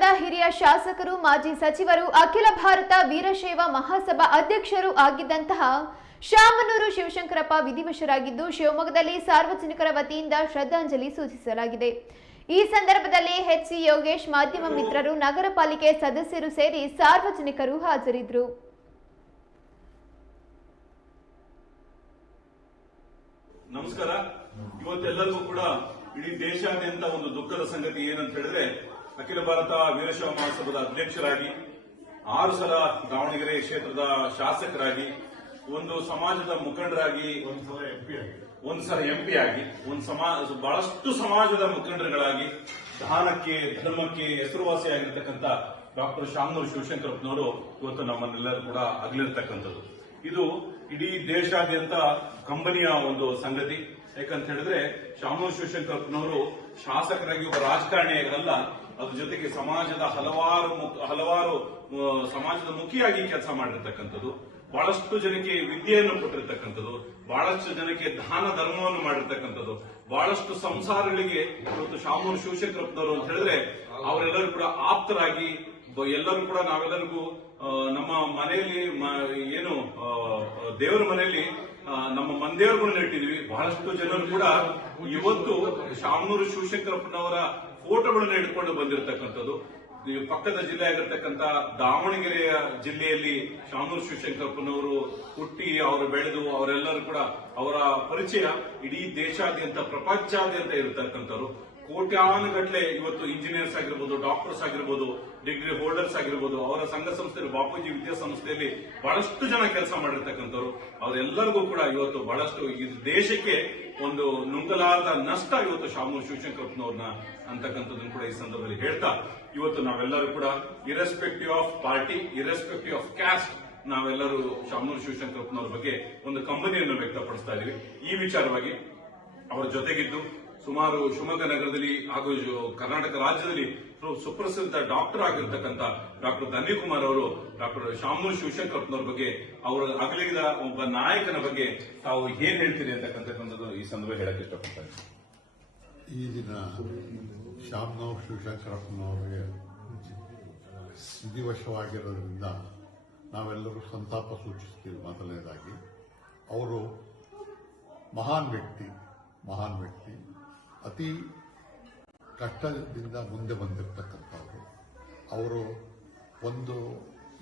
ಪಕ್ಷದ ಹಿರಿಯ ಶಾಸಕರು, ಮಾಜಿ ಸಚಿವರು, ಅಖಿಲ ಭಾರತ ವೀರಶೈವ ಮಹಾಸಭಾ ಅಧ್ಯಕ್ಷರು ಆಗಿದ್ದಂತಹ ಶಾಮನೂರು ಶಿವಶಂಕರಪ್ಪ ವಿಧಿವಶರಾಗಿದ್ದು, ಶಿವಮೊಗ್ಗದಲ್ಲಿ ಸಾರ್ವಜನಿಕರ ವತಿಯಿಂದ ಶ್ರದ್ಧಾಂಜಲಿ ಸೂಚಿಸಲಾಗಿದೆ. ಈ ಸಂದರ್ಭದಲ್ಲಿ ಎಚ್.ಸಿ. ಯೋಗೇಶ್, ಮಾಧ್ಯಮ ಮಿತ್ರರು, ನಗರ ಪಾಲಿಕೆ ಸದಸ್ಯರು ಸೇರಿ ಸಾರ್ವಜನಿಕರು ಹಾಜರಿದ್ದರು. ನಮಸ್ಕಾರ. ಇವತ್ತೆಲ್ಲರಿಗೂ ಕೂಡ ಇಡೀ ದೇಶಾದ್ಯಂತ ಒಂದು ದುಃಖದ ಸಂಗತಿ ಏನಂತ ಹೇಳಿದ್ರೆ, ಅಖಿಲ ಭಾರತ ವೀರಶೈವ ಮಹಾಸಭಾದ ಅಧ್ಯಕ್ಷರಾಗಿ 6 ಸಲ ದಾವಣಗೆರೆ ಕ್ಷೇತ್ರದ ಶಾಸಕರಾಗಿ, ಒಂದು ಸಮಾಜದ ಮುಖಂಡರಾಗಿ, ಒಂದು ಸಲ ಎಂಪಿ ಆಗಿ, ಬಹಳಷ್ಟು ಸಮಾಜದ ಮುಖಂಡರುಗಳಾಗಿ, ದಾನಕ್ಕೆ ಧರ್ಮಕ್ಕೆ ಹೆಸರುವಾಸಿಯಾಗಿರ್ತಕ್ಕಂಥ ಡಾಕ್ಟರ್ ಶಾಮನೂರು ಶಿವಶಂಕರಪ್ಪನವರು ಇವತ್ತು ನಮ್ಮನ್ನೆಲ್ಲರೂ ಕೂಡ ಅಗಲಿರ್ತಕ್ಕಂಥದ್ದು. ಇದು ಇಡೀ ದೇಶಾದ್ಯಂತ ಕಂಬನಿಯ ಒಂದು ಸಂಗತಿ. ಯಾಕಂತ ಹೇಳಿದ್ರೆ, ಶಾಮನೂರು ಶಿವಶಂಕರಪ್ಪನವರು ಶಾಸಕರಾಗಿ ಒಬ್ಬ ರಾಜಕಾರಣಿಯಾಗಲ್ಲ, ಅದ್ರ ಜೊತೆಗೆ ಸಮಾಜದ ಹಲವಾರು ಸಮಾಜದ ಮುಖಿಯಾಗಿ ಕೆಲಸ ಮಾಡಿರ್ತಕ್ಕಂಥದ್ದು, ಬಹಳಷ್ಟು ಜನಕ್ಕೆ ವಿದ್ಯೆಯನ್ನು ಕೊಟ್ಟಿರ್ತಕ್ಕಂಥದ್ದು, ಬಹಳಷ್ಟು ಜನಕ್ಕೆ ದಾನ ಧರ್ಮವನ್ನು ಮಾಡಿರ್ತಕ್ಕಂಥದ್ದು, ಬಹಳಷ್ಟು ಸಂಸಾರಗಳಿಗೆ ಇವತ್ತು ಶಾಮನೂರು ಶಿವಶಂಕರಪ್ಪನವರು ಅಂತ ಹೇಳಿದ್ರೆ ಅವರೆಲ್ಲರೂ ಕೂಡ ಆಪ್ತರಾಗಿ, ಎಲ್ಲರೂ ಕೂಡ ನಾವೆಲ್ಲರಿಗೂ ನಮ್ಮ ಮನೆಯಲ್ಲಿ ಏನು ದೇವರ ಮನೆಯಲ್ಲಿ ನಮ್ಮ ಮಂದೇವರುಗಳನ್ನ ಇಟ್ಟಿದ್ವಿ. ಬಹಳಷ್ಟು ಜನರು ಕೂಡ ಇವತ್ತು ಶಾಮನೂರು ಶಿವಶಂಕರಪ್ಪನವರ ಫೋಟೋಗಳನ್ನ ಇಟ್ಕೊಂಡು ಬಂದಿರತಕ್ಕಂಥದ್ದು. ಪಕ್ಕದ ಜಿಲ್ಲೆ ಆಗಿರ್ತಕ್ಕಂಥ ದಾವಣಗೆರೆಯ ಜಿಲ್ಲೆಯಲ್ಲಿ ಶಾಮನೂರು ಶಿವಶಂಕರಪ್ಪನವರು ಹುಟ್ಟಿ ಅವರು ಬೆಳೆದು ಅವರೆಲ್ಲರೂ ಕೂಡ ಅವರ ಪರಿಚಯ ಇಡೀ ದೇಶಾದ್ಯಂತ ಪ್ರಪಂಚಾದ್ಯಂತ ಇರತಕ್ಕಂಥವ್ರು. ಕೋಟ್ಯಾನುಗಟ್ಟಲೆ ಇವತ್ತು ಇಂಜಿನಿಯರ್ಸ್ ಆಗಿರ್ಬೋದು, ಡಾಕ್ಟರ್ಸ್ ಆಗಿರ್ಬೋದು, ಡಿಗ್ರಿ ಹೋಲ್ಡರ್ಸ್ ಆಗಿರ್ಬೋದು, ಅವರ ಸಂಘ ಸಂಸ್ಥೆಯಲ್ಲಿ ಬಾಪೂಜಿ ವಿದ್ಯಾಸಂಸ್ಥೆಯಲ್ಲಿ ಬಹಳಷ್ಟು ಜನ ಕೆಲಸ ಮಾಡಿರ್ತಕ್ಕಂಥವ್ರು. ಅವರೆಲ್ಲರಿಗೂ ಕೂಡ ಇವತ್ತು ಬಹಳಷ್ಟು ದೇಶಕ್ಕೆ ಒಂದು ನುಂಗಲಾರದ ನಷ್ಟ ಇವತ್ತು ಶಾಮನೂರು ಶಿವಶಂಕರಪ್ಪನವ್ರನ್ನ ಅಂತಕ್ಕಂಥದ್ದನ್ನು ಕೂಡ ಈ ಸಂದರ್ಭದಲ್ಲಿ ಹೇಳ್ತಾ, ಇವತ್ತು ನಾವೆಲ್ಲರೂ ಕೂಡ irrespective of party, irrespective of caste, ನಾವೆಲ್ಲರೂ ಶಾಮನೂರು ಶಿವಶಂಕರಪ್ಪನವ್ರ ಬಗ್ಗೆ ಒಂದು ಕಂಬನಿಯನ್ನು ವ್ಯಕ್ತಪಡಿಸ್ತಾ ಇದೀವಿ. ಈ ವಿಚಾರವಾಗಿ ಅವರ ಜೊತೆಗಿದ್ದು ಸುಮಾರು ಶಿವಮೊಗ್ಗ ನಗರದಲ್ಲಿ ಹಾಗೂ ಕರ್ನಾಟಕ ರಾಜ್ಯದಲ್ಲಿ ಸುಪ್ರಸಿದ್ಧ ಡಾಕ್ಟರ್ ಆಗಿರ್ತಕ್ಕಂಥ ಡಾಕ್ಟರ್ ಧನ್ಯಕುಮಾರ್ ಅವರು ಡಾಕ್ಟರ್ ಶಾಮನೂರು ಶಿವಶಂಕರಪ್ಪನವ್ರ ಬಗ್ಗೆ, ಅವರ ಅಗಲಿದ ಒಬ್ಬ ನಾಯಕನ ಬಗ್ಗೆ ತಾವು ಏನ್ ಹೇಳ್ತೀರಿ ಅಂತಕ್ಕಂಥದ್ದು ಈ ಸಂದರ್ಭ ಹೇಳಕ್ ಇಷ್ಟಪಡ್ತಾರೆ. ಈ ದಿನ ಶಾಮನೂರು ಶಿವಶಂಕರಪ್ಪನವರಿಗೆ ವಿಧಿವಶವಾಗಿರೋದ್ರಿಂದ ನಾವೆಲ್ಲರೂ ಸಂತಾಪ ಸೂಚಿಸ್ತೀವಿ. ಮೊದಲನೇದಾಗಿ ಅವರು ಮಹಾನ್ ವ್ಯಕ್ತಿ, ಅತಿ ಕಷ್ಟದಿಂದ ಮುಂದೆ ಬಂದಿರತಕ್ಕಂಥವ್ರು. ಅವರು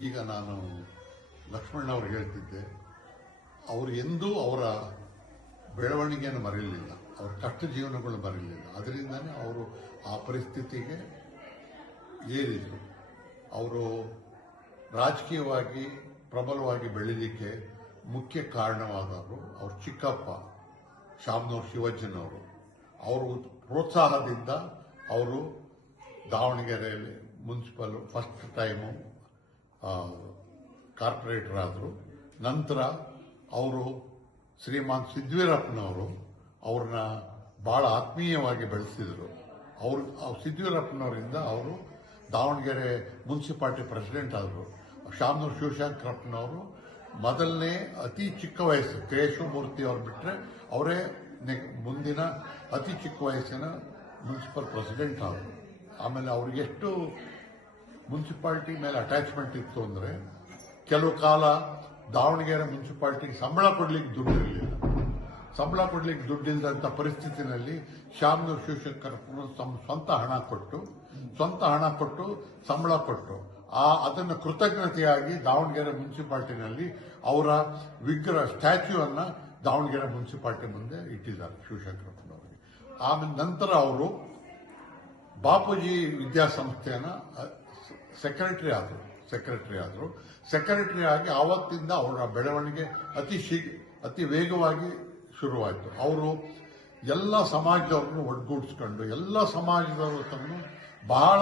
ಈಗ ನಾನು ಲಕ್ಷ್ಮಣವ್ರಿಗೆ ಹೇಳ್ತಿದ್ದೆ, ಅವರು ಎಂದೂ ಅವರ ಬೆಳವಣಿಗೆಯನ್ನು ಮರೆಯಲಿಲ್ಲ, ಅವರ ಕಷ್ಟ ಜೀವನಗಳು ಮರೆಯಲಿಲ್ಲ. ಅದರಿಂದನೇ ಅವರು ಆ ಪರಿಸ್ಥಿತಿಗೆ ಏರಿದರು. ಅವರು ರಾಜಕೀಯವಾಗಿ ಪ್ರಬಲವಾಗಿ ಬೆಳೀಲಿಕ್ಕೆ ಮುಖ್ಯ ಕಾರಣವಾದವರು ಅವ್ರ ಚಿಕ್ಕಪ್ಪ ಶಾಮನೂರು ಶಿವಜ್ಜನವರು. ಅವರು ಪ್ರೋತ್ಸಾಹದಿಂದ ಅವರು ದಾವಣಗೆರೆಯಲ್ಲಿ ಮುನ್ಸಿಪಲ್ ಫಸ್ಟ್ ಟೈಮು ಕಾರ್ಪೊರೇಟರ್ ಆದರು. ನಂತರ ಅವರು ಶ್ರೀಮಾನ್ ಸಿದ್ವೀರಪ್ಪನವರು ಅವ್ರನ್ನ ಬಹಳ ಆತ್ಮೀಯವಾಗಿ ಬೆಳೆಸಿದರು. ಸಿದ್ವೀರಪ್ಪನವರಿಂದ ಅವರು ದಾವಣಗೆರೆ ಮುನ್ಸಿಪಾಲಿಟಿ ಪ್ರೆಸಿಡೆಂಟ್ ಆದರು. ಶಾಮನೂರು ಶಿವಶಂಕರಪ್ಪನವರು ಮೊದಲನೇ ಅತಿ ಚಿಕ್ಕ ವಯಸ್ಸು, ಕೇಶವಮೂರ್ತಿ ಅವರು ಬಿಟ್ಟರೆ ಅವರೇ ಮುಂದಿನ ಅತಿ ಚಿಕ್ಕ ವಯಸ್ಸಿನ ಮುನ್ಸಿಪಲ್ ಪ್ರೆಸಿಡೆಂಟ್ ಆದರು. ಆಮೇಲೆ ಅವ್ರಿಗೆ ಎಷ್ಟು ಮುನ್ಸಿಪಾಲಿಟಿ ಮೇಲೆ ಅಟ್ಯಾಚ್ಮೆಂಟ್ ಇತ್ತು ಅಂದರೆ, ಕೆಲವು ಕಾಲ ದಾವಣಗೆರೆ ಮುನ್ಸಿಪಾಲಿಟಿಗೆ ಸಂಬಳ ಕೊಡ್ಲಿಕ್ಕೆ ದುಡ್ಡಿಲ್ಲದಂಥ ಪರಿಸ್ಥಿತಿನಲ್ಲಿ ಶಾಮನೂರು ಶಿವಶಂಕರಪ್ಪನವರು ಸ್ವಂತ ಹಣ ಕೊಟ್ಟು ಸಂಬಳ ಕೊಟ್ಟು ಅದನ್ನು ಕೃತಜ್ಞತೆಯಾಗಿ ದಾವಣಗೆರೆ ಮುನ್ಸಿಪಾಲಿಟಿನಲ್ಲಿ ಅವರ ಸ್ಟ್ಯಾಚ್ಯೂ ಅನ್ನ ದಾವಣಗೆರೆ ಮುನ್ಸಿಪಾಲಿಟಿ ಮುಂದೆ ಇಟ್ಟಿದ್ದಾರೆ ಶಿವಶಂಕರಪ್ಪನವರಿಗೆ. ಆಮೇಲೆ ನಂತರ ಅವರು ಬಾಪೂಜಿ ವಿದ್ಯಾಸಂಸ್ಥೆಯನ್ನ ಸೆಕ್ರೆಟರಿ ಆದರು. ಸೆಕ್ರೆಟರಿ ಆಗಿ ಆವತ್ತಿಂದ ಅವರ ಬೆಳವಣಿಗೆ ಅತಿ ವೇಗವಾಗಿ ಶುರುವಾಯಿತು. ಅವರು ಎಲ್ಲ ಸಮಾಜದವ್ರನ್ನು ಒಗ್ಗೂಡಿಸ್ಕೊಂಡು, ಎಲ್ಲ ಸಮಾಜದವರು ತಮ್ಮನ್ನು ಬಹಳ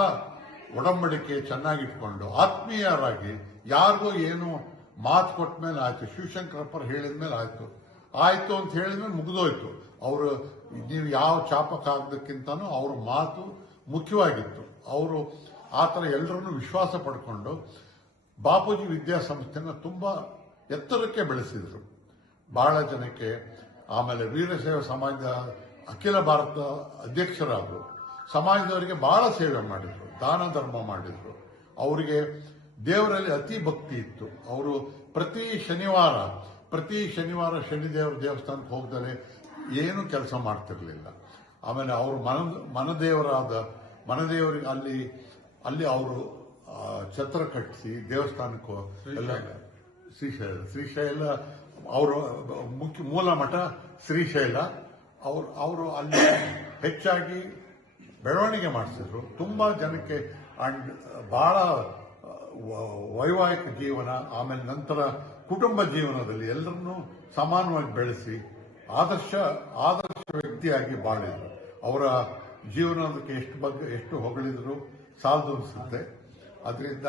ಒಡಂಬಡಿಕೆ ಚೆನ್ನಾಗಿಟ್ಕೊಂಡು ಆತ್ಮೀಯರಾಗಿ, ಯಾರಿಗೂ ಏನು ಮಾತು ಕೊಟ್ಟ ಮೇಲೆ ಆಯ್ತು, ಶಿವಶಂಕರಪ್ಪರು ಹೇಳಿದ ಮೇಲೆ ಆಯ್ತು ಅಂತ ಹೇಳಿದ್ಮೇಲೆ ಮುಗಿದೋಯ್ತು. ಅವರು ನೀವು ಯಾವ ಚಾಪಕ್ಕಾಗದಕ್ಕಿಂತನೂ ಅವ್ರ ಮಾತು ಮುಖ್ಯವಾಗಿತ್ತು. ಅವರು ಆ ಥರ ಎಲ್ಲರನ್ನೂ ವಿಶ್ವಾಸ ಪಡ್ಕೊಂಡು ಬಾಪೂಜಿ ವಿದ್ಯಾಸಂಸ್ಥೆನ ತುಂಬಾ ಎತ್ತರಕ್ಕೆ ಬೆಳೆಸಿದ್ರು ಬಹಳ ಜನಕ್ಕೆ. ಆಮೇಲೆ ವೀರಶೈವ ಸಮಾಜದ ಅಖಿಲ ಭಾರತ ಅಧ್ಯಕ್ಷರಾದರು. ಸಮಾಜದವರಿಗೆ ಬಹಳ ಸೇವೆ ಮಾಡಿದ್ರು, ದಾನ ಧರ್ಮ ಮಾಡಿದ್ರು. ಅವರಿಗೆ ದೇವರಲ್ಲಿ ಅತಿ ಭಕ್ತಿ ಇತ್ತು. ಅವರು ಪ್ರತಿ ಶನಿವಾರ ಶನಿದೇವರ ದೇವಸ್ಥಾನಕ್ಕೆ ಹೋಗದಲೆ ಏನು ಕೆಲಸ ಮಾಡ್ತಿರ್ಲಿಲ್ಲ. ಆಮೇಲೆ ಅವರು ಮನದೇವರಿಗೆ ಅಲ್ಲಿ ಅವರು ಛತ್ರ ಕಟ್ಟಿಸಿ ದೇವಸ್ಥಾನಕ್ಕೂ ಎಲ್ಲ ಶ್ರೀಶೈಲ ಅವರು ಮೂಲ ಮಠ ಶ್ರೀಶೈಲ. ಅವರು ಅಲ್ಲಿ ಹೆಚ್ಚಾಗಿ ಬೆಳವಣಿಗೆ ಮಾಡಿಸಿದ್ರು. ತುಂಬಾ ಜನಕ್ಕೆ ಅಂಡ್ ಬಹಳ ವೈವಾಹಿಕ ಜೀವನ, ಆಮೇಲೆ ನಂತರ ಕುಟುಂಬ ಜೀವನದಲ್ಲಿ ಎಲ್ಲರನ್ನೂ ಸಮಾನವಾಗಿ ಬೆಳೆಸಿ ಆದರ್ಶ ವ್ಯಕ್ತಿಯಾಗಿ ಬಾಳಿದ್ರು. ಅವರ ಜೀವನಕ್ಕೆ ಎಷ್ಟು ಹೊಗಳಿದ್ರು ಸಾಲದು ಅನಿಸುತ್ತೆ. ಅದರಿಂದ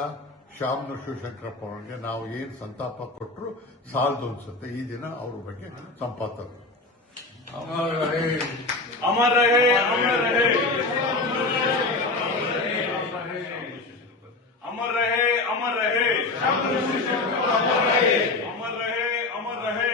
ಶಾಮನೂರು ಶಿವಶಂಕರಪ್ಪ ಅವರಿಗೆ ನಾವು ಏನು ಸಂತಾಪ ಕೊಟ್ಟರು ಸಾಲದು ಅನಿಸುತ್ತೆ. ಈ ದಿನ ಅವ್ರ ಬಗ್ಗೆ ಸಂಪಾದನೆ अमर रहे अमर रहे अमर रहे अमर रहे अमर रहे अमर रहे अमर रहे